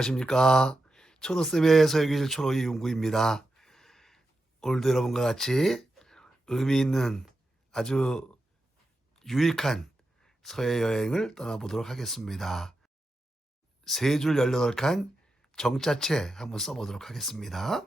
안녕하십니까. 초도쌤의 서유길 초로 이용구입니다. 오늘도 여러분과 같이 의미 있는 아주 유익한 서해 여행을 떠나보도록 하겠습니다. 세 줄 18칸 정자체 한번 써보도록 하겠습니다.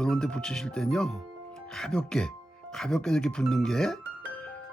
요런 데 붙이실 땐요 가볍게 가볍게 이렇게 붓는 게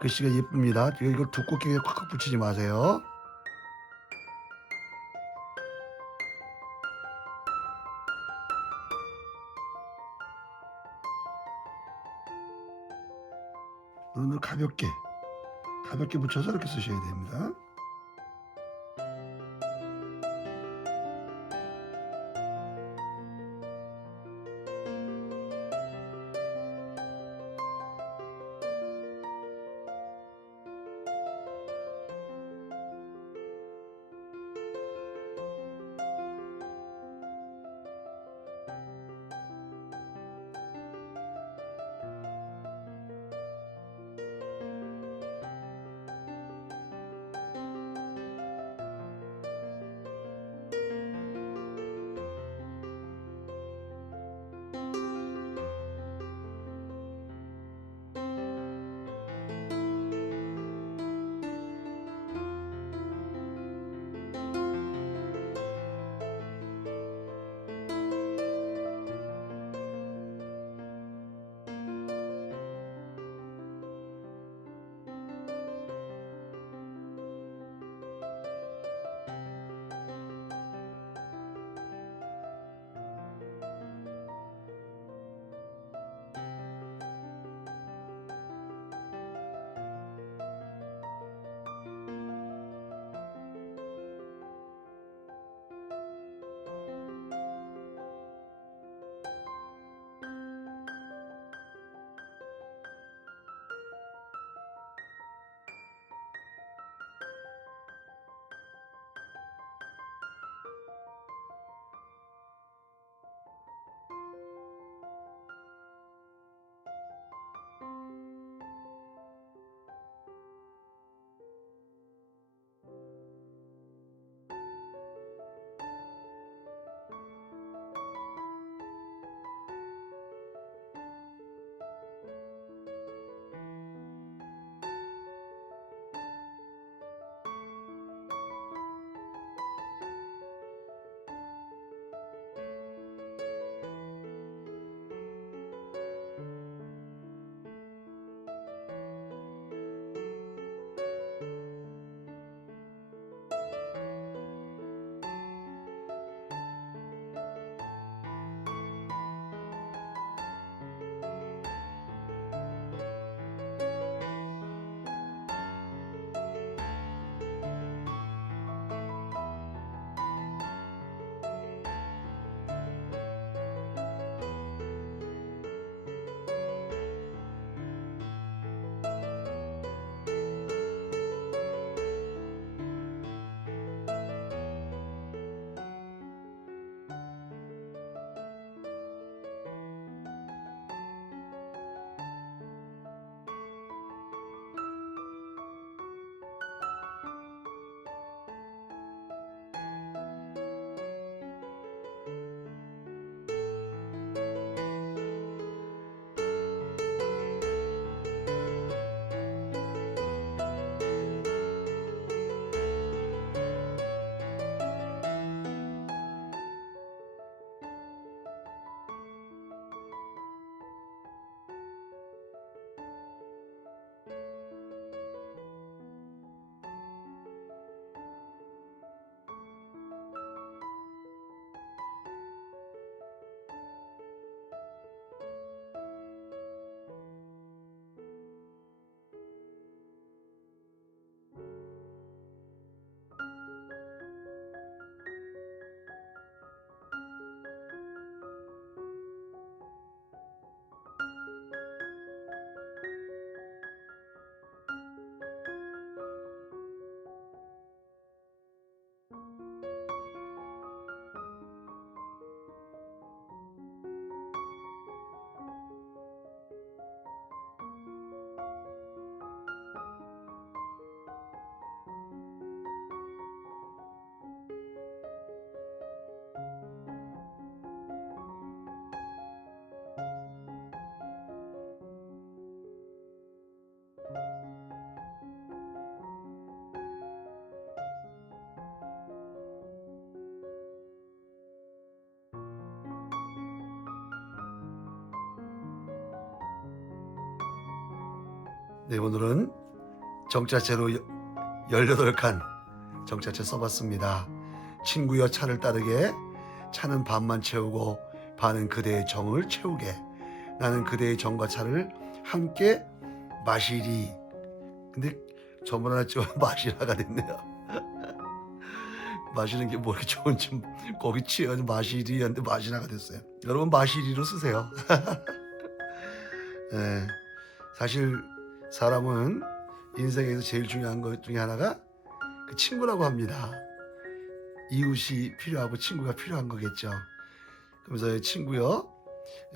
글씨가 예쁩니다. 이거 두껍게 콱콱 붙이지 마세요. 눈을 가볍게 가볍게 붙여서 이렇게 쓰셔야 됩니다 네, 오늘은 정자체로 18칸 정자체 써봤습니다. 친구여 차를 따르게 차는 반만 채우고 반은 그대의 정을 채우게. 나는 그대의 정과 차를 함께 마시리. 근데 저번 하나 좀 마시라가 됐네요. 마시는 게 뭐 이렇게 좋은지 거기 취해가지고 마시리한테 마시라가 됐어요. 여러분 마시리로 쓰세요. 네, 사실 사람은 인생에서 제일 중요한 것 중에 하나가 그 친구라고 합니다. 이웃이 필요하고 친구가 필요한 거겠죠. 그러면서 친구요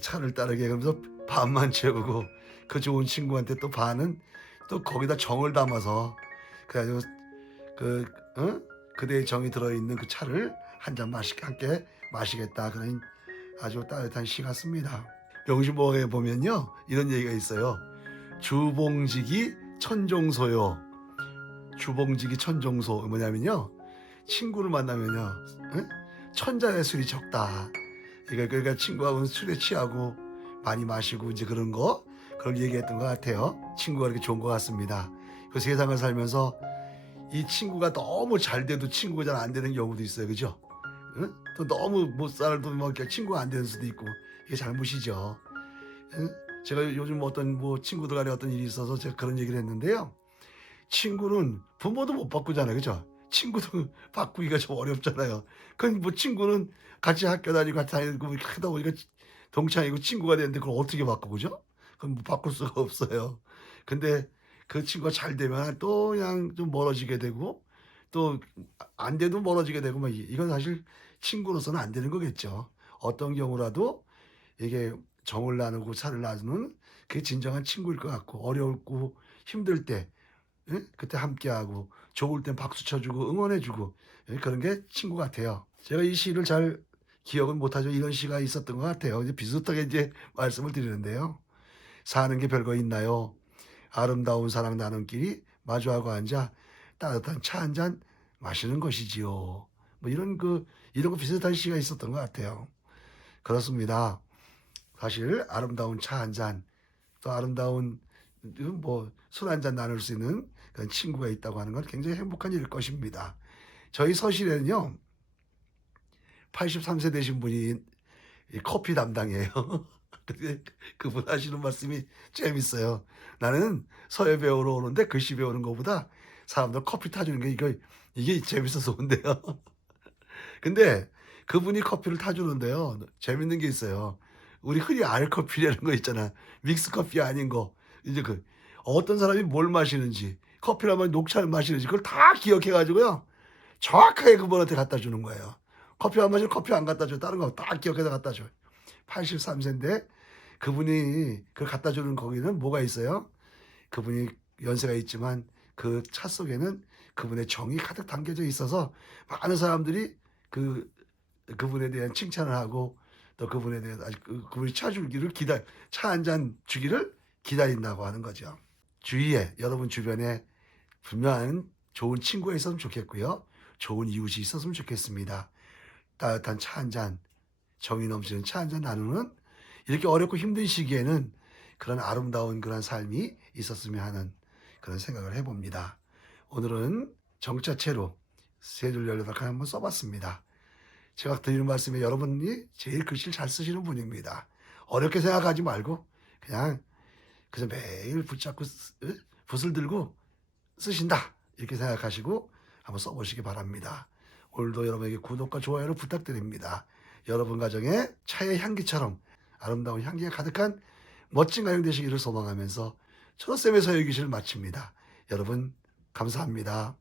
차를 따르게 그러면서 반만 채우고 그 좋은 친구한테 또 반은 또 거기다 정을 담아서 그래가지고 그 어? 그대의 정이 들어있는 그 차를 한 잔 마시게 함께 마시겠다 그런 아주 따뜻한 시 같습니다. 명심보에 보면요 이런 얘기가 있어요. 주봉직이 천종소요. 주봉직이 천종소 뭐냐면요 친구를 만나면요 응? 천잔의 술이 적다. 그러니까, 그러니까 친구하고는 술에 취하고 많이 마시고 이제 그런 거 그런 얘기했던 것 같아요. 친구가 이렇게 좋은 것 같습니다. 그 세상을 살면서 이 친구가 너무 잘 돼도 친구가 잘 안 되는 경우도 있어요, 그죠? 응? 또 너무 못 살아도 뭐 친구가 안 되는 수도 있고 이게 잘못이죠. 응? 제가 요즘 어떤 뭐 친구들 간에 어떤 일이 있어서 제가 그런 얘기를 했는데요. 친구는 부모도 못 바꾸잖아요, 그죠? 친구도 바꾸기가 좀 어렵잖아요. 그럼 뭐 친구는 같이 학교 다니고 같이 다니고 이렇게 하다 보니까 동창이고 친구가 되는데 그걸 어떻게 바꾸고 그죠? 그럼 뭐 바꿀 수가 없어요. 근데 그 친구가 잘 되면 또 그냥 좀 멀어지게 되고 또 안 돼도 멀어지게 되고 막 이- 이건 사실 친구로서는 안 되는 거겠죠. 어떤 경우라도 이게 정을 나누고 차를 나누는 그게 진정한 친구일 것 같고 어려울고 힘들 때 예? 그때 함께하고 좋을 땐 박수 쳐주고 응원해주고 예, 그런 게 친구 같아요. 제가 이 시를 잘 기억은 못하죠. 이런 시가 있었던 것 같아요. 이제 비슷하게 이제 말씀을 드리는데요. 사는 게 별거 있나요? 아름다운 사랑 나눔끼리 마주하고 앉아 따뜻한 차 한 잔 마시는 것이지요. 뭐 이런 그 이런 거 비슷한 시가 있었던 것 같아요. 그렇습니다. 사실 아름다운 차 한 잔, 또 아름다운 뭐술 한 잔 나눌 수 있는 그런 친구가 있다고 하는 건 굉장히 행복한 일일 것입니다. 저희 서실에는요, 83세 되신 분이 이 커피 담당이에요. 그분 하시는 말씀이 재밌어요. 나는 서예 배우러 오는데 글씨 배우는 것보다 사람들 커피 타주는 게 이거 이게 재밌어서 온대요. 근데 그분이 커피를 타주는데요. 재밌는 게 있어요. 우리 흔히 알커피라는 거 있잖아. 믹스 커피 아닌 거. 이제 그 어떤 사람이 뭘 마시는지 커피라면 녹차를 마시는지 그걸 다 기억해 가지고요. 정확하게 그분한테 갖다 주는 거예요. 커피 안 마시면 커피 안 갖다 줘. 다른 거 다 기억해서 갖다 줘. 83세인데 그분이 그걸 갖다 주는 거기는 뭐가 있어요? 그분이 연세가 있지만 그 차 속에는 그분의 정이 가득 담겨져 있어서 많은 사람들이 그 그분에 대한 칭찬을 하고 또 그분에 대해서 아직 그, 그분이 차 주기를 기다 차 한 잔 주기를 기다린다고 하는 거죠. 주위에 여러분 주변에 분명한 좋은 친구가 있었으면 좋겠고요. 좋은 이웃이 있었으면 좋겠습니다. 따뜻한 차 한 잔, 정이 넘치는 차 한 잔 나누는 이렇게 어렵고 힘든 시기에는 그런 아름다운 그런 삶이 있었으면 하는 그런 생각을 해봅니다. 오늘은 정자체로 세줄 열여덟 칸 한번 써봤습니다. 제가 드리는 말씀에 여러분이 제일 글씨를 잘 쓰시는 분입니다. 어렵게 생각하지 말고 그냥 그래서 매일 붙잡고 쓰- 에? 붓을 들고 쓰신다 이렇게 생각하시고 한번 써보시기 바랍니다. 오늘도 여러분에게 구독과 좋아요를 부탁드립니다. 여러분 가정에 차의 향기처럼 아름다운 향기가 가득한 멋진 가정 되시기를 소망하면서 초록쌤의 서유기실을 마칩니다. 여러분 감사합니다.